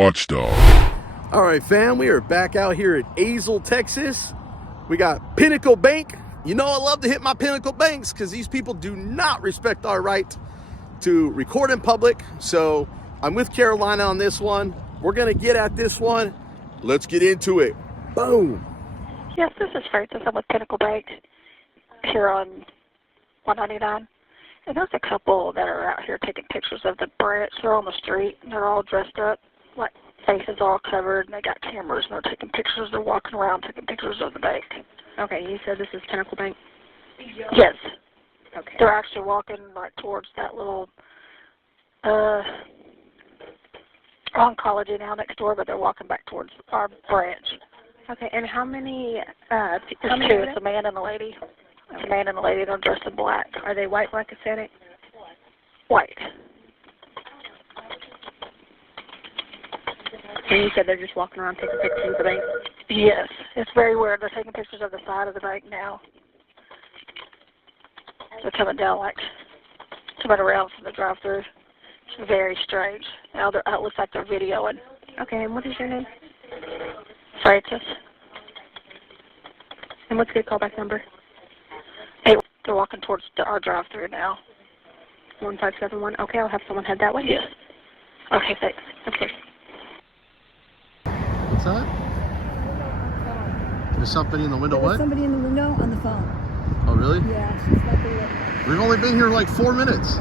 watchdog. All right, fam, we are back out here at Azle, Texas. We got Pinnacle Bank. You know I love to hit my Pinnacle banks because these people do not respect our right to record in public. So I'm with Carolina on this one. We're gonna get at this one. Let's get into it. Boom. Yes, this is Francis. I'm with Pinnacle Bank here on 199. And there's a couple that are out here taking pictures of the branch. They're on the street, and they're all dressed up, like faces all covered, and they got cameras, and they're taking pictures. They're walking around taking pictures of the bank. Okay, you said this is Pinnacle Bank? Yes. Okay. They're actually walking like towards that little oncology now next door, but they're walking back towards our branch. Okay, and how many There's two. It's a man and a lady. It's a man and a lady. They're dressed in black. Are they white, black, Hispanic? White. And you said they're just walking around taking pictures of the bank? Yes. It's very weird. They're taking pictures of the side of the bank now. They're coming down like coming around from the drive-thru. It's very strange. Now it looks like they're videoing. Okay, and what is your name? Francis. And what's the callback number? Hey, they're walking towards our drive-thru now. 1571. Okay, I'll have someone head that way. Yes. Okay, thanks. Of course. What's that? There's somebody in the window. What? Somebody in the window on the phone. Oh, really? Yeah, she's got the. We've only been here like 4 minutes.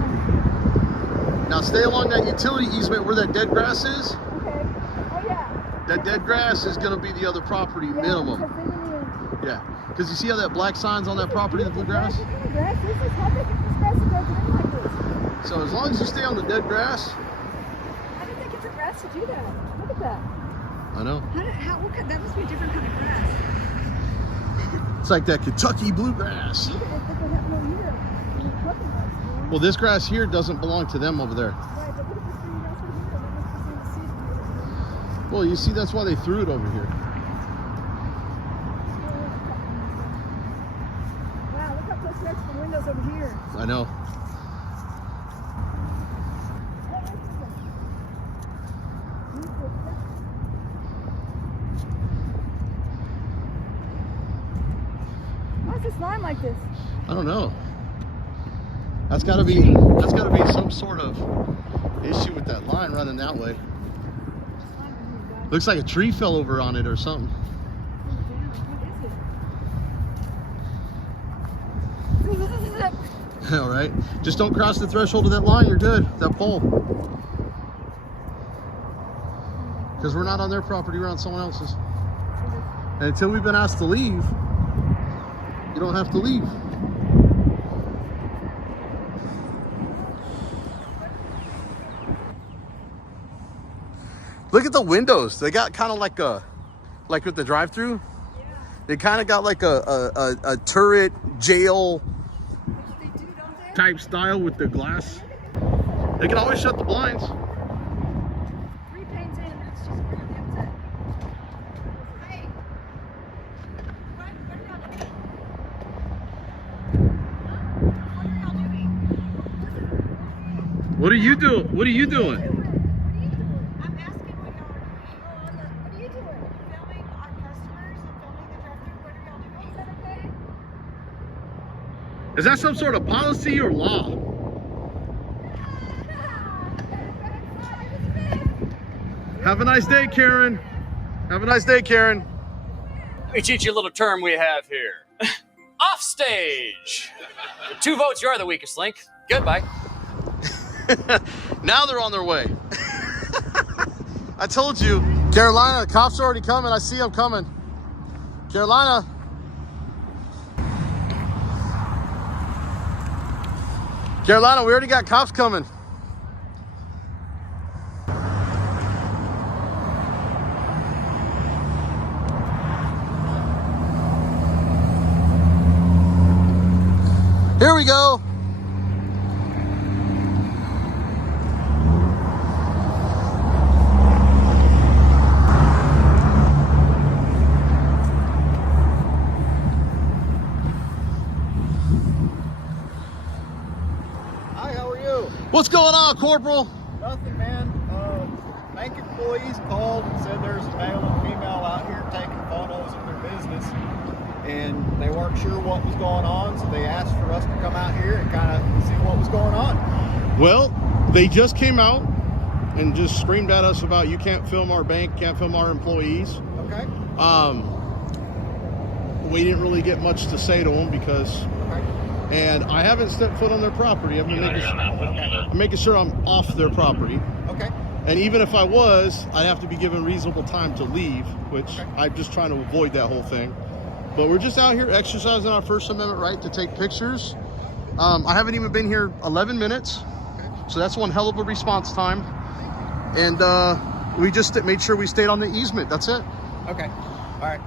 Now stay along that utility easement where that dead grass is. Okay. Oh yeah. That dead grass is going to be the other property minimum. Yeah. Because you see how that black sign's on that property, the blue grass? How big is this grass is resident like this? So as long as you stay on the dead grass. I don't think it's a grass to do that. Look at that. I know. That must be a different kind of grass. It's like that Kentucky bluegrass. Look at what happened over here. Well, this grass here doesn't belong to them over there. Right, but look at this green grass over here. That must be the season. Well, you see, that's why they threw it over here. Wow, look how close we are to the windows over here. I know. Why is this line like this? I don't know. That's gotta be some sort of issue with that line running that way. Looks like a tree fell over on it or something. All right. Just don't cross the threshold of that line. You're good. That pole. Because we're not on their property. We're on someone else's. And until we've been asked to leave, you don't have to leave. Look at the windows. They got kind of like with the drive-thru. Yeah. They kind of got like a turret jail type style with the glass. They can always shut the blinds. 3 panes in, that's just weird. That's it. Hey, what are y'all doing? What are you doing? What are you doing? I'm asking what y'all are doing. What are you doing? Filming our customers and filming the drive-thru. What are y'all doing? Is that okay? Is that some sort of policy or law? Have a nice day, Karen. Have a nice day, Karen. Let me teach you a little term we have here. Off stage. With 2 votes, you're the weakest link. Goodbye. Now they're on their way. I told you. Carolina, the cops are already coming. I see them coming. Carolina. Carolina, we already got cops coming. Here we go. Hi, how are you? What's going on, Corporal? Nothing, man. Bank employee employees called and said there's a male and female out here taking photos of their business, and they weren't sure what was going on, so they asked for us to come out here and kind of see what was going on. Well, they just came out and just screamed at us about, you can't film our bank, can't film our employees. Okay. We didn't really get much to say to them because, and I haven't stepped foot on their property. I'm making sure I'm off their property. Okay. And even if I was, I'd have to be given reasonable time to leave, which I'm just trying to avoid that whole thing. But we're just out here exercising our First Amendment right to take pictures. I haven't even been here 11 minutes, so that's one hell of a response time. And we just made sure we stayed on the easement. That's it. Okay. All right.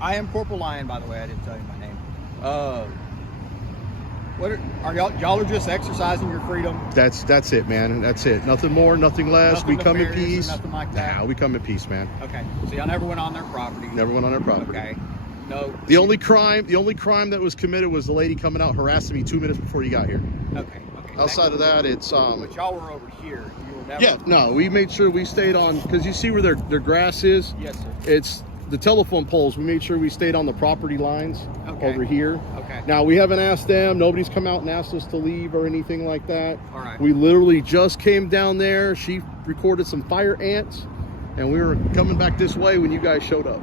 I am Corporal Lyon, by the way. I didn't tell you my name. What are y'all are just exercising your freedom? That's it, man. That's it. Nothing more, nothing less. Nothing we come in nefarious or peace. nothing like that? Nah, we come in peace, man. Okay. So y'all never went on their property? Never went on their property. Okay. No. The only crime that was committed was the lady coming out harassing me 2 minutes before you got here. Okay. Outside of that, it's But y'all were over here. You were never. yeah, no, we made sure we stayed on, because you see where their grass is? Yes, sir. It's the telephone poles. We made sure we stayed on the property lines over here. Okay. Now, we haven't asked them. Nobody's come out and asked us to leave or anything like that. All right. We literally just came down there. She recorded some fire ants, and we were coming back this way when you guys showed up.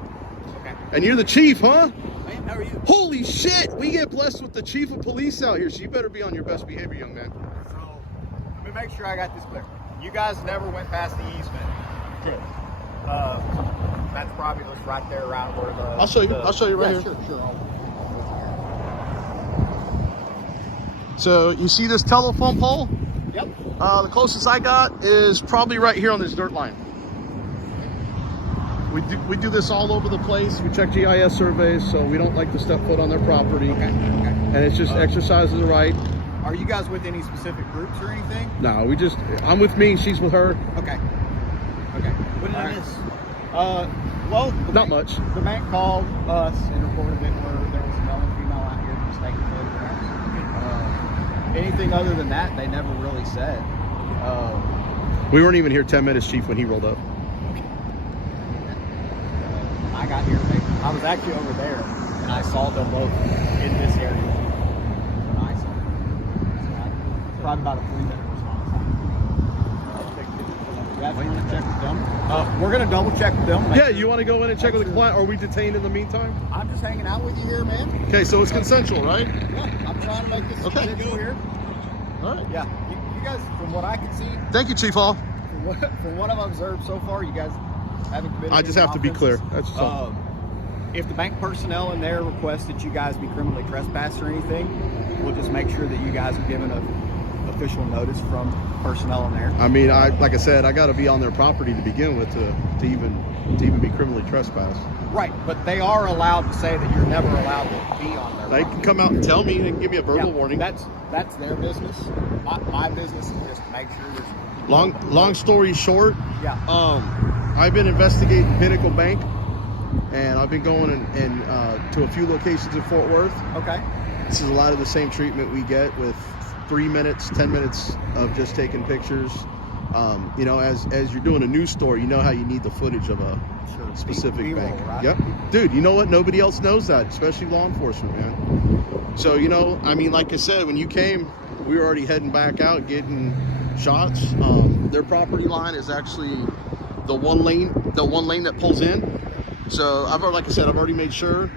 Okay. And you're the chief, huh? Man, how are you? Holy shit! We get blessed with the chief of police out here, so you better be on your best behavior, young man. So, let me make sure I got this clear. You guys never went past the easement. Good. That's probably just right there around where the... I'll show you. I'll show you right here. Sure. So you see this telephone pole? Yep. The closest I got is probably right here on this dirt line. We do this all over the place. We check GIS surveys, so we don't like to step foot on their property. Okay. And it's just exercising the right. Are you guys with any specific groups or anything? No, I'm with me, she's with her. Okay. What did I miss? Well, Not much. The bank called us and reported that there was a male and female out here just taking photographs. Anything other than that, they never really said. We weren't even here 10 minutes, Chief, when he rolled up. I got here, I was actually over there, and I saw them both in this area when I saw them. So probably about a 3-minute response time. We're gonna check with them. We're gonna double check with them. Yeah, you want to go in and check with the client? Are we detained in the meantime? I'm just hanging out with you here, man. Okay, so it's consensual, right? Yeah, I'm trying to make this consensual here. All right. Yeah, you guys, from what I can see, Thank you, Chief Hall. from what I've observed so far, you guys haven't committed. I just have to be clear. That's just all. If the bank personnel in there request that you guys be criminally trespassed or anything, we'll just make sure that you guys are given a official notice from personnel in there. I mean, like I said, I got to be on their property to begin with to even be criminally trespassed. Right, but they are allowed to say that you're never allowed to be on their They property. can come out and tell me. They can give me a verbal warning. That's their business. My business is just to make sure there's Long story short, Yeah. I've been investigating Pinnacle Bank, and I've been going to a few locations in Fort Worth. Okay. This is a lot of the same treatment we get with 3 minutes, 10 minutes of just taking pictures. You know, as you're doing a news story, you know how you need the footage of a specific B-roll, bank. right? Yep. Dude, you know what? Nobody else knows that, especially law enforcement, man. So, you know, I mean, like I said, when you came, we were already heading back out, getting shots. Their property line is actually the one lane that pulls in. So like I said, I've already made sure.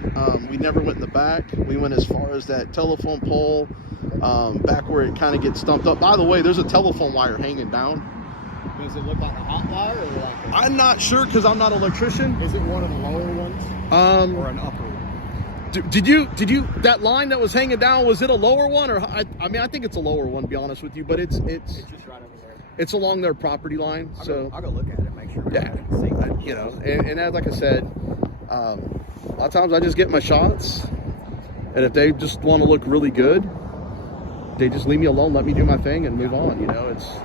We never went in the back. We went as far as that telephone pole, back where it kind of gets stumped up. By the way, there's a telephone wire hanging down. Does it look like a hot wire or like I'm not sure because I'm not an electrician. Is it one of the lower ones? Or an upper one? Did you that line that was hanging down, was it a lower one, or I mean I think it's a lower one, to be honest with you, but it's just right over there. It's along their property line. I'll go look at it, make sure. Yeah, you know, and as like I said, a lot of times I just get my shots, and if they just want to look really good, they just leave me alone, let me do my thing, and move on. You know, it's.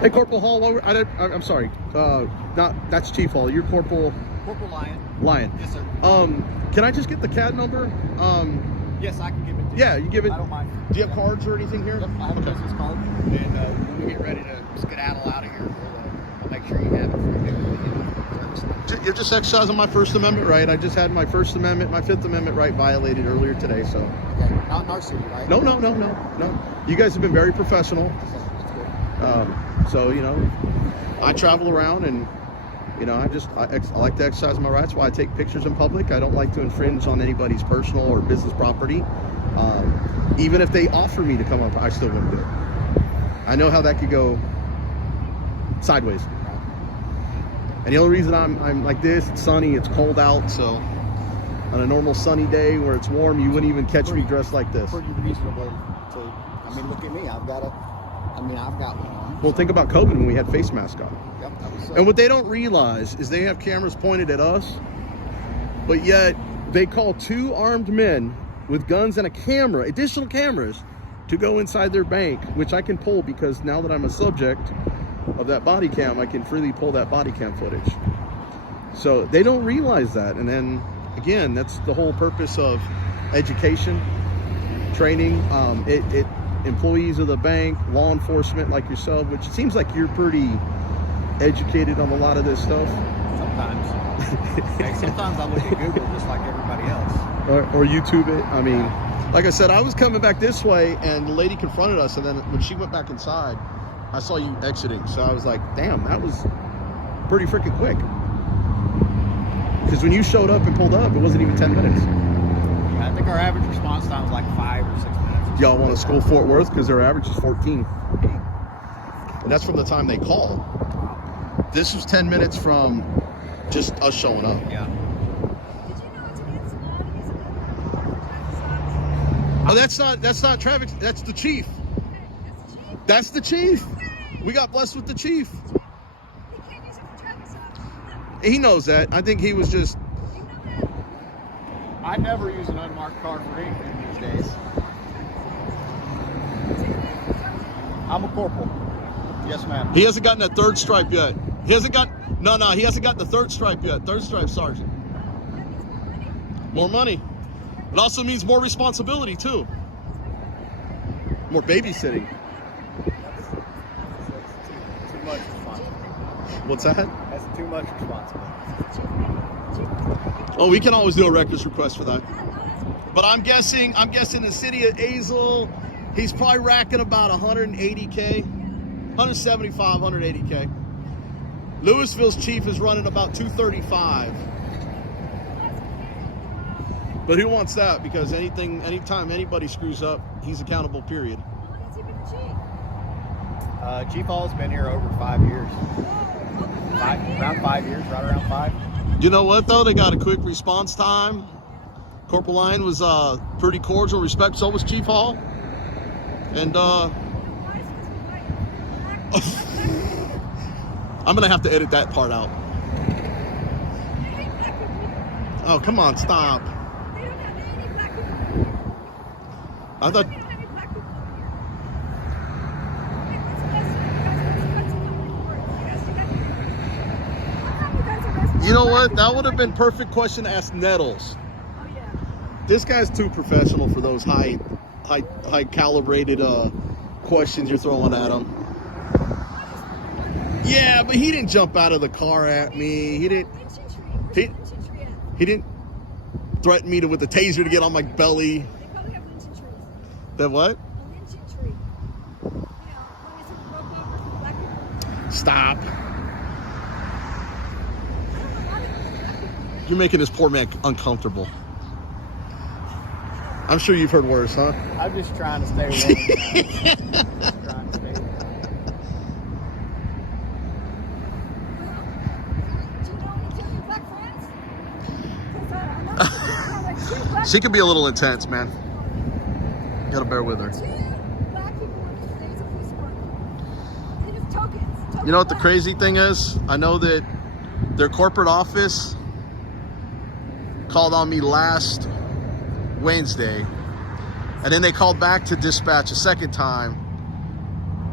Hey, Corporal Hall. I'm sorry. That's Chief Hall. You're Corporal. Corporal Lion. Lion. Yes, sir. Can I just get the CAD number? Yes, I can give it to you. Yeah, you give it. I don't mind. Do you have cards or anything here? Yep, I have a business card. And when we get ready to skedaddle out of here, I'll make sure you have it for you. You're just exercising my First Amendment right. I just had my First Amendment, my Fifth Amendment right violated earlier today, so. Okay, not in our city, right? No. You guys have been very professional. That's good. So, you know, I travel around and, you know, I like to exercise my rights. Why I take pictures in public. I don't like to infringe on anybody's personal or business property. Even if they offer me to come up, I still won't do it. I know how that could go sideways. And the only reason I'm like this, it's sunny, it's cold out, so on a normal sunny day where it's warm, you wouldn't even catch me dressed like this. Pretty reasonable to, I mean, look at me, I've got one on. Well, think about COVID when we had face masks on. Yep, that was, And what they don't realize is they have cameras pointed at us, but yet they call 2 armed men with guns and a camera, additional cameras, to go inside their bank, which I can pull because now that I'm a subject of that body cam, I can freely pull that body cam footage. So they don't realize that. And then again, that's the whole purpose of education, training, employees of the bank, law enforcement like yourself, which it seems like you're pretty educated on a lot of this stuff. Sometimes. Hey, sometimes I look at Google just like everybody else. Or YouTube it. I mean, like I said, I was coming back this way and the lady confronted us, and then when she went back inside, I saw you exiting. So I was like, damn, that was pretty freaking quick. Because when you showed up and pulled up, it wasn't even 10 minutes. I think our average response time was like 5 or 6 minutes. Y'all want to school Fort Worth? Because their average is 14. And that's from the time they call. This was 10 minutes from just us showing up. Yeah. Oh, that's not traffic. That's the chief. That's the chief. We got blessed with the chief. He knows that. I think he was just. I never use an unmarked car for anything these days. I'm a corporal. Yes, ma'am. He hasn't gotten that 3rd stripe yet. He hasn't got. No. He hasn't got the 3rd stripe yet. 3rd stripe, sergeant. More money. It also means more responsibility too. More babysitting. Too much responsibility. What's that? That's too much responsibility. Oh, we can always do a records request for that. But I'm guessing the city of Azle, he's probably racking about 180K, 175, 180K. Louisville's chief is running about 235. But who wants that? Because anytime anybody screws up, he's accountable, period. Chief Hall's been here over 5 years. Around 5 years, right around 5. You know what, though? They got a quick response time. Corporal Lion was pretty cordial, respect. So was Chief Hall. And I'm going to have to edit that part out. Oh, come on, stop. I thought. You know what? That would have been perfect question to ask Nettles. Oh yeah. This guy's too professional for those high calibrated questions you're throwing at him. Yeah, but he didn't jump out of the car at me. He didn't threaten me with a taser to get on my belly. That what? Stop. You're making this poor man uncomfortable. I'm sure you've heard worse, huh? I'm just trying to stay warm. She can be a little intense, man. You gotta bear with her. You know what the crazy thing is? I know that their corporate office called on me last Wednesday, and then they called back to dispatch a second time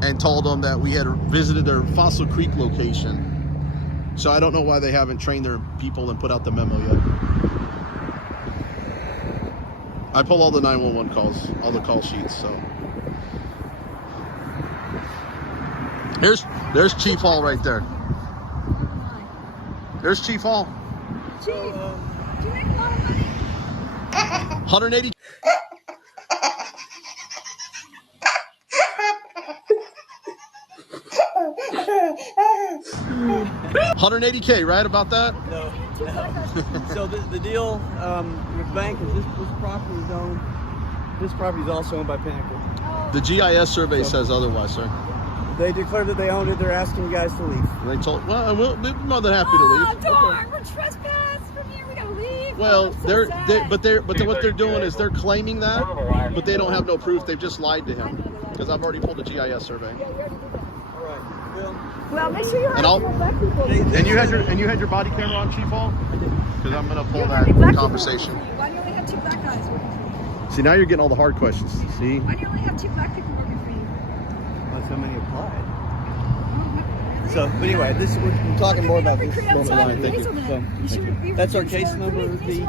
and told them that we had visited their Fossil Creek location So I don't know why they haven't trained their people and put out the memo yet. I pull all the 911 calls, all the call sheets, so. There's Chief Hall right there. There's Chief Hall. Chief, do you make a lot of money? 180. 180K, right about that? No. So the deal with the bank is this property is owned. This property is also owned by Pinnacle. The GIS survey says otherwise, sir. They declared that they owned it. They're asking you guys to leave. They told. Well, we're more than happy to leave. Oh, darn! We're trespassed from here. We gotta leave. Well, Oh, but what they're doing is they're claiming that, but they don't have no proof. They've just lied to him because I've already pulled a GIS survey. Yeah, we already did that. All right. Well, make sure you And have your black people. And you had your body camera on, Chief Hall? Because I'm gonna pull that conversation. Why do you only have 2 black guys working for you? See, now you're getting all the hard questions. See? Why do you only have 2 black people working for you? That's how many applied. So, but anyway, we're talking more about this. That's our case number. They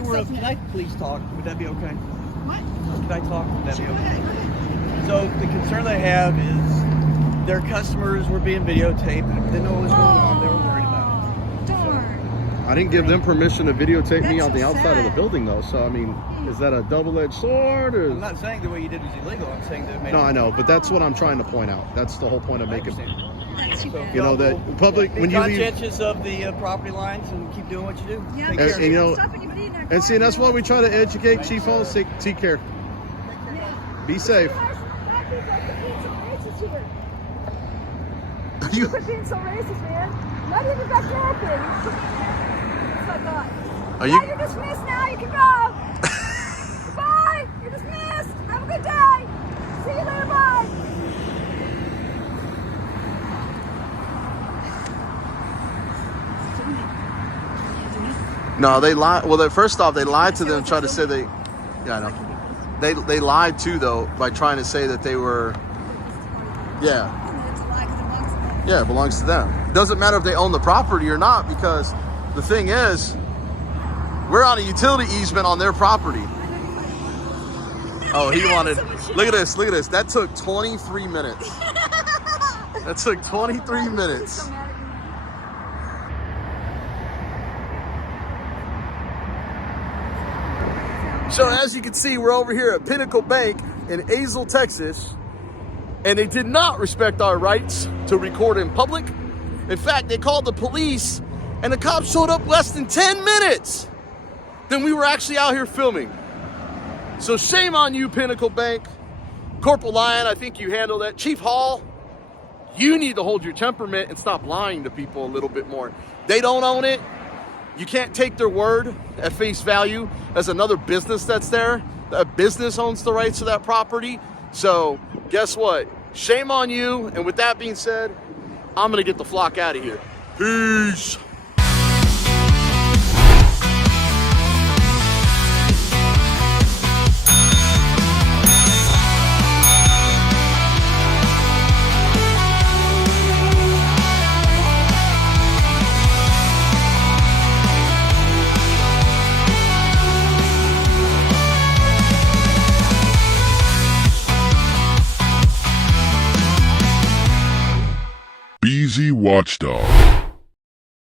were. Can I please talk? Would that be okay? What? Can I talk? Would that be okay? So the concern they have is their customers were being videotaped. They didn't know what was going on. They were worried about it. Darn. I didn't give them permission to videotape me That's on the so outside of the sad. building, though. So I mean, is that a double-edged sword? Or I'm not saying the way you did was illegal. I'm saying that it made no, I know, but that's what I'm trying to point out. That's the whole point of making. That's too bad. You know that public when you leave. conscientious of the property lines and keep doing what you do. Yeah, Take but care. And, you know, stop anybody in that And see, car. that's why we try to educate Chief Hall. Take care. Be safe. You quit being so racist, man. Not even back there, kid. That's my God. Are Yeah, you? you're dismissed now. You can go. Bye. You're dismissed. Have a good day. See you later. Bye. No, they lied. Well, first off, they lied to them. Tried to say they. Yeah, I know. They lied too, though, by trying to say that they were. Yeah. Yeah, it belongs to them. Doesn't matter if they own the property or not, because the thing is, we're on a utility easement on their property. Oh, he wanted. Look at this. Look at this. That took 23 minutes. That took 23 minutes. So as you can see, we're over here at Pinnacle Bank in Azle, Texas, and they did not respect our rights to record in public. In fact, they called the police, and the cops showed up less than 10 minutes than we were actually out here filming. So shame on you, Pinnacle Bank. Corporal Lyon, I think you handled that. Chief Hall, you need to hold your temperament and stop lying to people a little bit more. They don't own it. You can't take their word at face value as another business that's there. That business owns the rights to that property. So guess what? Shame on you. And with that being said, I'm gonna get the flock out of here. Peace. BZ Watchdog.